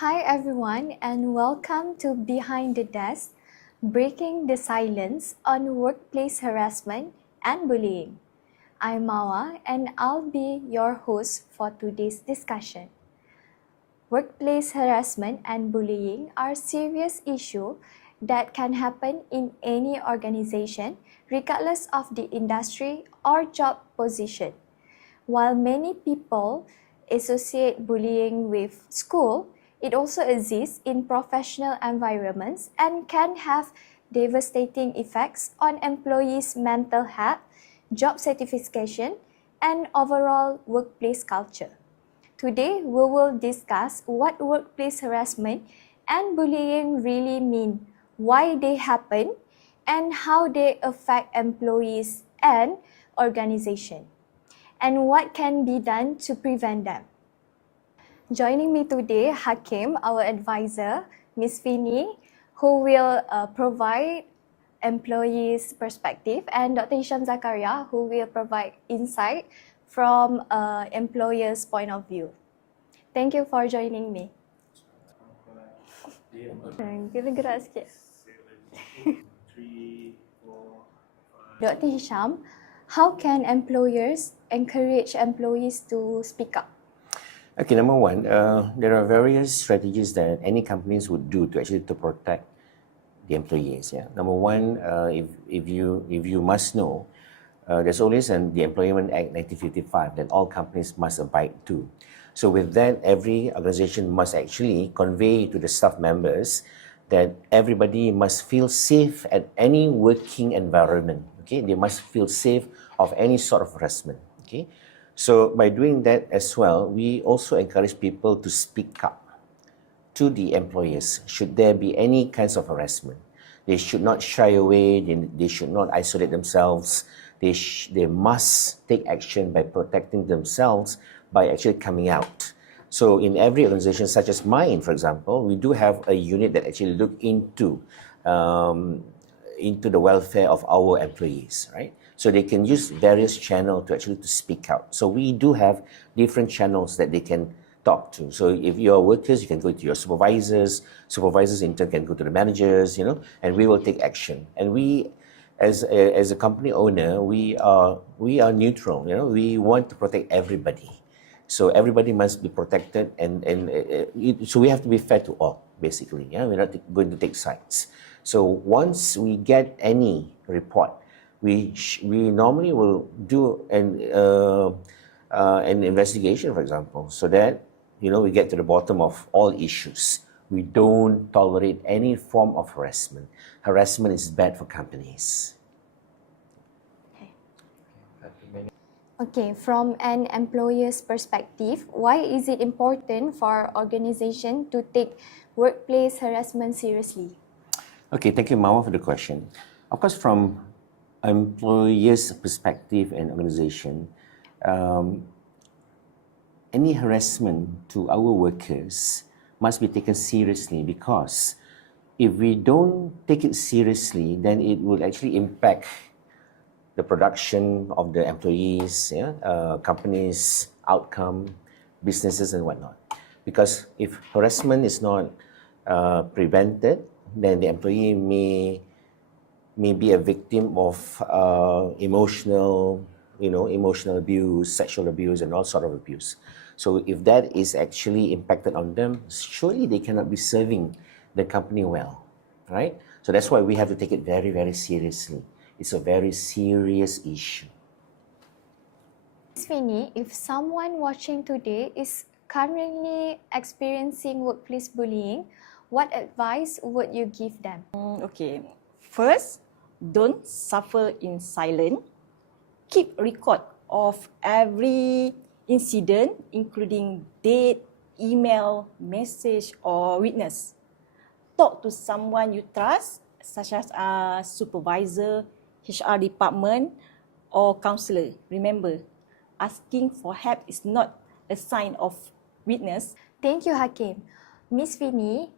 Hi everyone and welcome to Behind the Desk, breaking the silence on workplace harassment and bullying. I'm Mawa and I'll be your host for today's discussion. Workplace harassment and bullying are serious issues that can happen in any organization regardless of the industry or job position. While many people associate bullying with school, it also exists in professional environments and can have devastating effects on employees' mental health, job satisfaction, and overall workplace culture. Today, we will discuss what workplace harassment and bullying really mean, why they happen, and how they affect employees and organization, and what can be done to prevent them. Joining me today, Hakim, our advisor, Ms. Fini, who will provide employees' perspective, and Dr. Hisham Zakaria, who will provide insight from employer's point of view. Thank you for joining me. Kita gerak sikit. Dr. Hisham, how can employers encourage employees to speak up? Okay, number one, there are various strategies that any companies would do to protect the employees. Yeah. Number one, if you must know, there's always the Employment Act 1955 that all companies must abide to. So with that, every organization must actually convey to the staff members that everybody must feel safe at any working environment. Okay, they must feel safe of any sort of harassment. Okay, so by doing that as well, we also encourage people to speak up to the employers should there be any kinds of harassment. They should not shy away. They should not isolate themselves. They must take action by protecting themselves by actually coming out. So in every organization, such as mine, for example, we do have a unit that actually look into the welfare of our employees, right? So they can use various channels to speak out. So we do have different channels that they can talk to. So if you are workers, you can go to your supervisors. Supervisors in turn can go to the managers, and we will take action. And we, as a company owner, we are neutral. We want to protect everybody. So everybody must be protected, and so we have to be fair to all, basically. Yeah, we're not going to take sides. So once we get any report, we normally will do an investigation, for example, so that we get to the bottom of all issues. We don't tolerate any form of harassment. Harassment is bad for companies. Okay, from an employer's perspective, why is it important for organization to take workplace harassment seriously? Okay, thank you, Mawa, for the question. Of course, from employer's perspective and organization, any harassment to our workers must be taken seriously, because if we don't take it seriously, then it will actually impact the production of the employees, companies' outcome, businesses and whatnot. Because if harassment is not prevented, then the employee may be a victim of emotional abuse, sexual abuse, and all sort of abuse. So if that is actually impacted on them, surely they cannot be serving the company well, right? So that's why we have to take it very, very seriously. It's a very serious issue. Ms. Fini, if someone watching today is currently experiencing workplace bullying, what advice would you give them? Okay, first, don't suffer in silence. Keep record of every incident, including date, email, message, or witness. Talk to someone you trust, such as a supervisor, HR department, or counselor. Remember, asking for help is not a sign of weakness. Thank you, Hakim. Ms. Fini,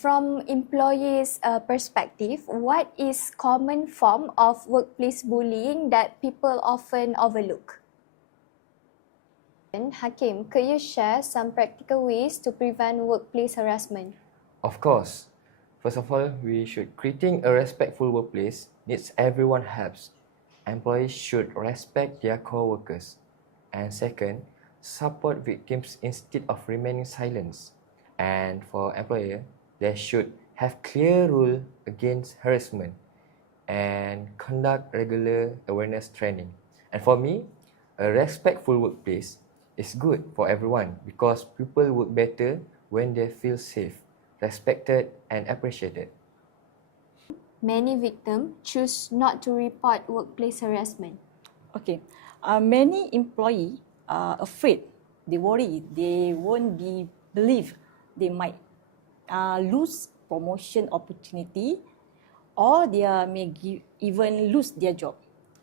from employees' perspective, what is common form of workplace bullying that people often overlook? And Hakim, could you share some practical ways to prevent workplace harassment? Of course. First of all, creating a respectful workplace needs everyone helps. Employees should respect their co-workers. And second, support victims instead of remaining silent. And for employer, they should have clear rule against harassment and conduct regular awareness training. And for me, a respectful workplace is good for everyone because people work better when they feel safe, respected, and appreciated. Many victims choose not to report workplace harassment. Okay, many employees are afraid. They worry they won't be believed. They might lose promotion opportunity, or they even lose their job.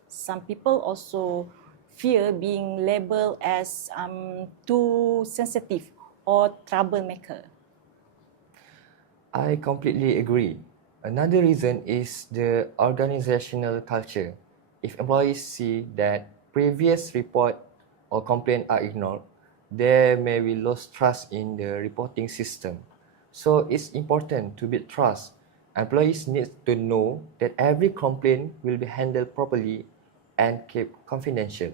Some people also fear being labeled as too sensitive or troublemaker. I completely agree. Another reason is the organizational culture. If employees see that previous report or complaint are ignored, they may be lost trust in the reporting system. So it's important to build trust. Employees need to know that every complaint will be handled properly and kept confidential.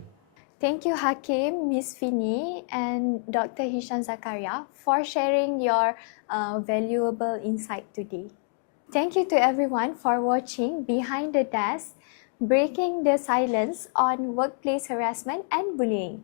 Thank you, Hakim, Ms. Fini, and Dr. Hisham Zakaria for sharing your valuable insight today. Thank you to everyone for watching Behind the Desk, Breaking the Silence on Workplace Harassment and Bullying.